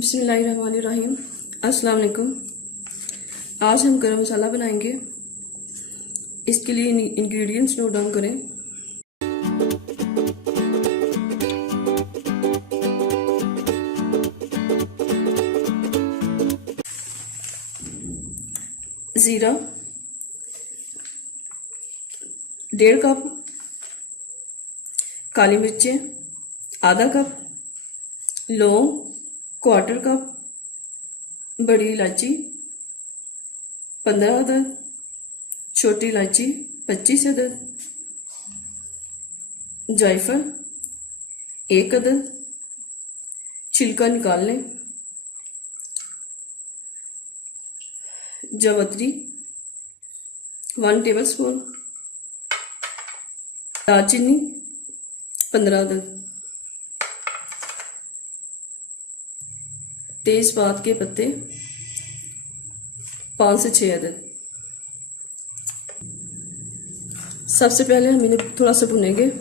बिस्मिल्लाहिर्रहमानिर्रहीम। अस्सलाम वालेकुम। आज हम गरम मसाला बनाएंगे। इसके लिए इंग्रेडिएंट्स नोट डाउन करें। ज़ीरा 1.5 कप, काली मिर्चें आधा कप, लौंग 1/4 कप, बड़ी इलायची 15 अदद, छोटी इलायची 25 अदद, जायफल 1 अदद, छिलका निकाल लें, जावित्री 1 टेबलस्पून, दालचीनी 15 अदद, तेजपात के पत्ते 5 से 6 अदद। सबसे पहले हम इन्हें थोड़ा सा भुनेंगे।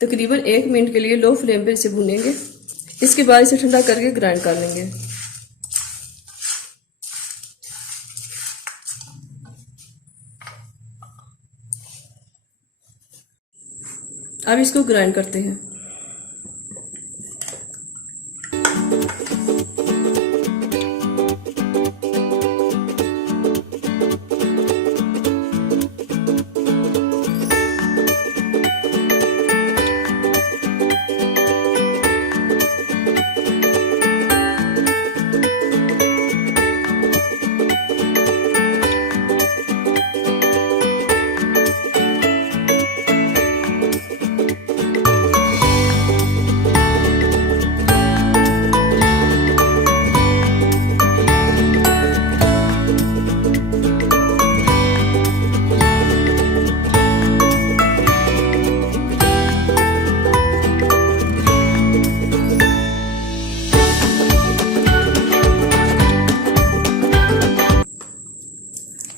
तकरीबन 1 मिनट के लिए लो फ्लेम पे इसे भूनेंगे। इसके बाद इसे ठंडा करके ग्राइंड कर लेंगे। अब इसको ग्राइंड करते हैं।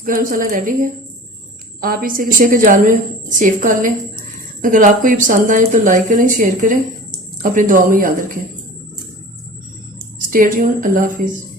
गरम मसाला रेडी है। आप इसे शीशे के जार में सेव कर लें। अगर आपको ये पसंद आए तो लाइक करें, शेयर करें, अपनी दुआ में याद रखें। Stay tuned. अल्लाह हाफिज़।